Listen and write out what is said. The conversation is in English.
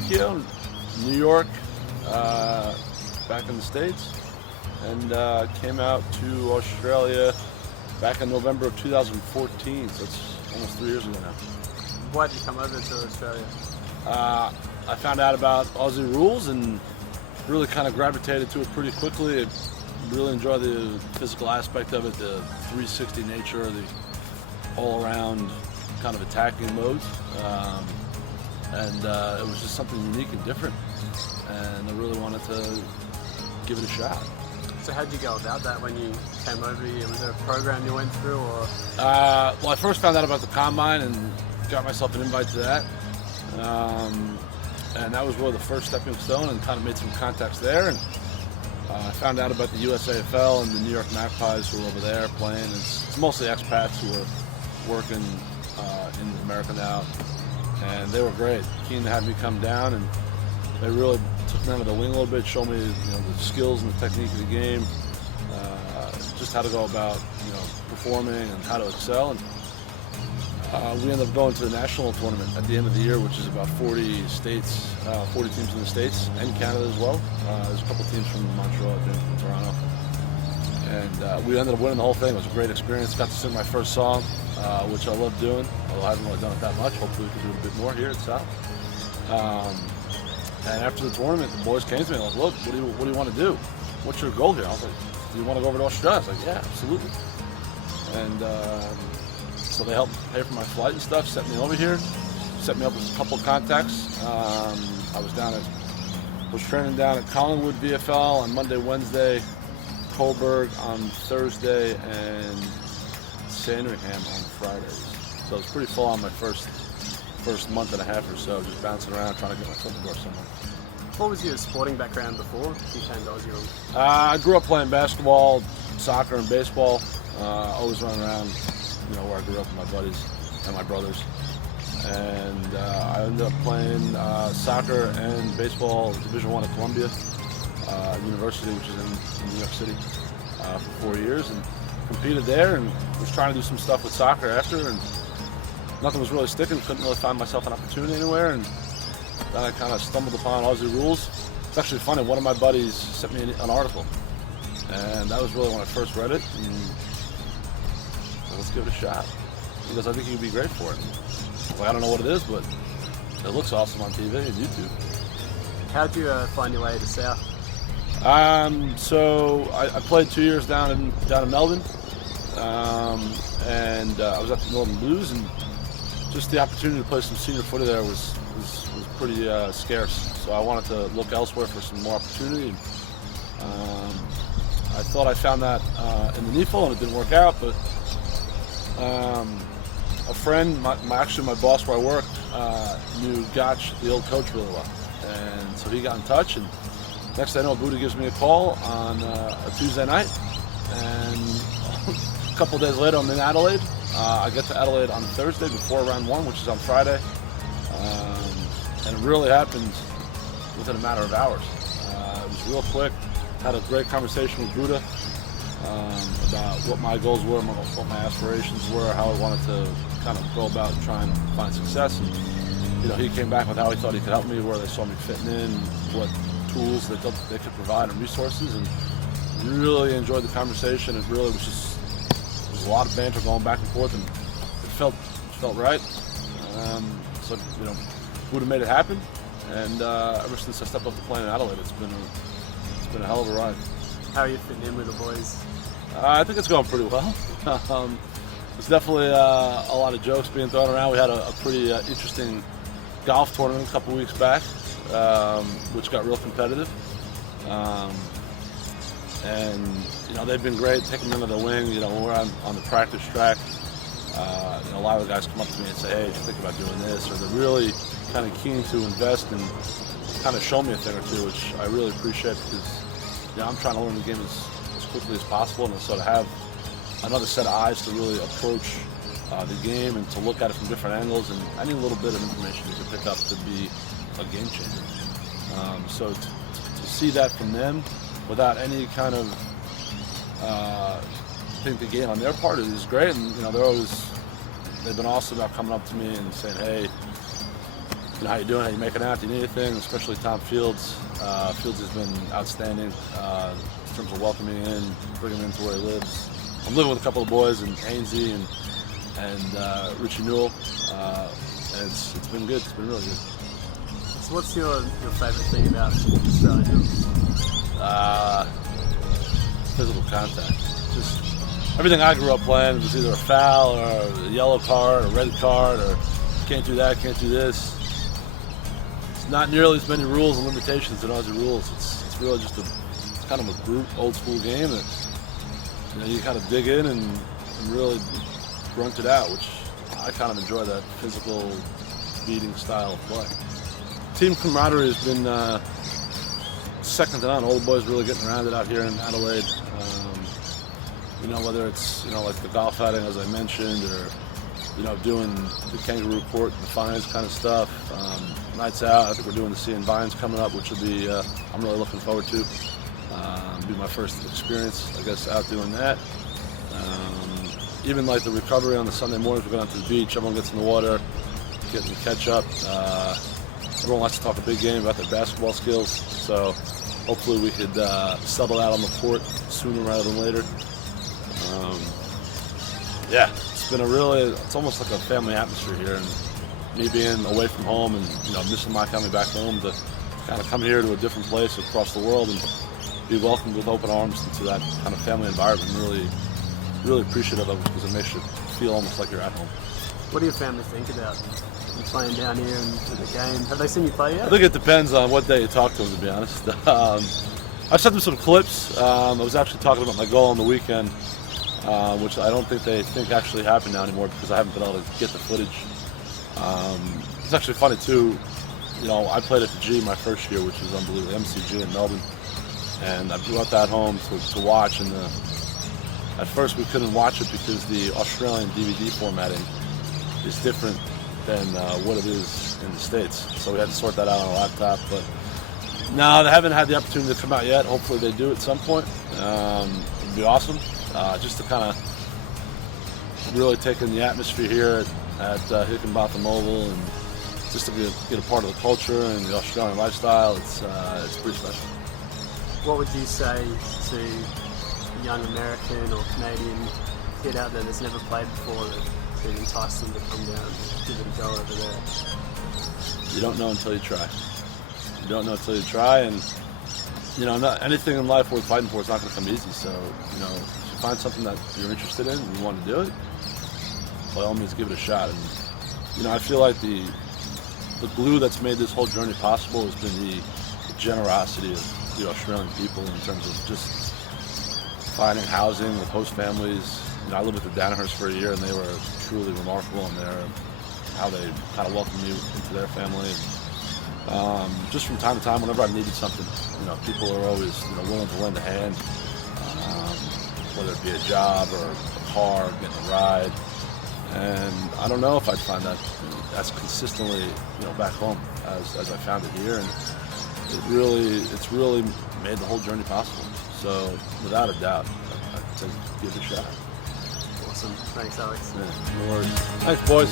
Aurrichio, New York, back in the States, and came out to Australia back in November of 2014, so it's almost 3 years ago now. Why did you come over to Australia? I found out about Aussie rules and really kind of gravitated to it pretty quickly. I really enjoy the physical aspect of it, the 360 nature, the all-around kind of attacking modes. And it was just something unique and different, and I really wanted to give it a shot. So how did you go about that when you came over here? Was there a program you went through, or? Well, I first found out about the Combine and got myself an invite to that. And that was really the first stepping stone, and kind of made some contacts there. And I found out about the USAFL and the New York Magpies who were over there playing. It's mostly expats who are working in America now. And they were great, keen to have me come down, and they really took me under the wing a little bit, showed me the skills and the technique of the game, just how to go about performing and how to excel. And we ended up going to the national tournament at the end of the year, which is about 40 states, 40 teams in the States and Canada as well. There's a couple teams from Montreal, I think, from Toronto. And we ended up winning the whole thing. It was a great experience. Got to sing my first song, which I love doing, although I haven't really done it that much. Hopefully we can do it a bit more here at South. And after the tournament, the boys came to me like, look, what do you want to do? What's your goal here? I was like, do you want to go over to Australia? I was like, yeah, absolutely. And so they helped pay for my flight and stuff, sent me over here, set me up with a couple of contacts. I was training down at Collingwood VFL on Monday, Wednesday, Coburg on Thursday, and Sandringham on Fridays. So it's pretty full on my first month and a half or so, just bouncing around trying to get my foot in the door somewhere. What was your sporting background before you came to Aussie Rules? I grew up playing basketball, soccer, and baseball. Always running around, where I grew up with my buddies and my brothers. And I ended up playing soccer and baseball at Division I at Columbia University, which is in New York City, for 4 years, and competed there, and was trying to do some stuff with soccer after, and nothing was really sticking. Couldn't really find myself an opportunity anywhere, and then I kind of stumbled upon Aussie Rules. It's actually funny, one of my buddies sent me an article, and that was really when I first read it, and so let's give it a shot. He goes, I think you'd be great for it. Well, I don't know what it is, but it looks awesome on TV and YouTube. How'd you find your way to South? So I played 2 years down in Melbourne, and I was at the Northern Blues, and just the opportunity to play some senior footy there was pretty scarce. So I wanted to look elsewhere for some more opportunity. And, I thought I found that in the NEFL, and it didn't work out, but a friend, actually my boss where I worked, knew Gotch, the old coach, really well. And so he got in touch, and next thing I know, Buddha gives me a call on a Tuesday night, and a couple of days later I'm in Adelaide. I get to Adelaide on Thursday before round one, which is on Friday, and it really happened within a matter of hours. It was real quick. Had a great conversation with Buddha about what my goals were, what my aspirations were, how I wanted to kind of go about trying to find success. And he came back with how he thought he could help me, where they saw me fitting in, what tools they could provide, and resources, and really enjoyed the conversation. It really was a lot of banter going back and forth, and it felt right. So Buddha made it happen, and ever since I stepped up the plane in Adelaide, it's been a hell of a ride. How are you fitting in with the boys? I think it's going pretty well. There's definitely a lot of jokes being thrown around. We had a pretty interesting golf tournament a couple weeks back, which got real competitive. And they've been great, taking them under the wing. When we're on the practice track, a lot of the guys come up to me and say, hey, did you think about doing this? Or they're really kind of keen to invest and kind of show me a thing or two, which I really appreciate, because I'm trying to learn the game as quickly as possible, and so to have another set of eyes to really approach the game and to look at it from different angles, and any little bit of information you can pick up to be a game changer. So to see that from them without any kind of thing to gain on their part is great. And they've been awesome about coming up to me and saying, hey, how you doing, how you making out, do you need anything, especially Tom Fields. Fields has been outstanding in terms of welcoming in, bringing him into where he lives. I'm living with a couple of boys, and Hainsey and Richie Newell, and it's been good. It's been really good. So what's your favourite thing about Australia? Physical contact. Just everything I grew up playing was either a foul or a yellow card or a red card or can't do that, can't do this. It's not nearly as many rules and limitations than Aussie rules. It's really just kind of a brute, old school game that you kind of dig in and really grunt it out, which I kind of enjoy, that physical beating style of play. Team camaraderie has been second to none. All the boys really getting around it out here in Adelaide. Whether it's like the golf outing as I mentioned, or doing the kangaroo court, the fines kind of stuff. Nights out. I think we're doing the Sea and Vines coming up, which will be I'm really looking forward to. Be my first experience, I guess, out doing that. Even like the recovery on the Sunday mornings, we're going out to the beach. Everyone gets in the water, getting to catch up. Everyone likes to talk a big game about their basketball skills, so hopefully we could settle out on the court sooner rather than later. It's almost like a family atmosphere here, and me being away from home and missing my family back home, to kind of come here to a different place across the world and be welcomed with open arms into that kind of family environment. Really appreciative of it, because it makes you feel almost like you're at home. What do your family think about you playing down here and the game? Have they seen you play yet? I think it depends on what day you talk to them, to be honest. I've sent them some clips. I was actually talking about my goal on the weekend, which I don't think they think actually happened now anymore, because I haven't been able to get the footage. It's actually funny too. I played at the G my first year, which was unbelievable, MCG in Melbourne, and I brought that home to watch. And at first we couldn't watch it because the Australian DVD formatting is different than what it is in the States. So we had to sort that out on a laptop. But no, they haven't had the opportunity to come out yet. Hopefully they do at some point. It'd be awesome, just to kind of really take in the atmosphere here at Hickenbotham Oval, and just to get a part of the culture and the Australian lifestyle. It's pretty special. What would you say to a young American or Canadian kid out there that's never played before, that could entice them to come down and give it a go over there? You don't know until you try. You don't know until you try, and not anything in life worth fighting for is not going to come easy. So if you find something that you're interested in and you want to do it, by all means give it a shot. And I feel like the glue that's made this whole journey possible has been the generosity of the Australian people, in terms of just finding housing with host families. I lived with the Danahers for a year, and they were truly remarkable in how they kind of welcomed me into their family. And, just from time to time, whenever I needed something, people are always willing to lend a hand, whether it be a job or a car, getting a ride. And I don't know if I'd find that as consistently back home as I found it here. And it's really made the whole journey possible. So without a doubt, I'd say give it a shot. Awesome. Thanks, Alex. Yeah, no worries. Thanks, boys.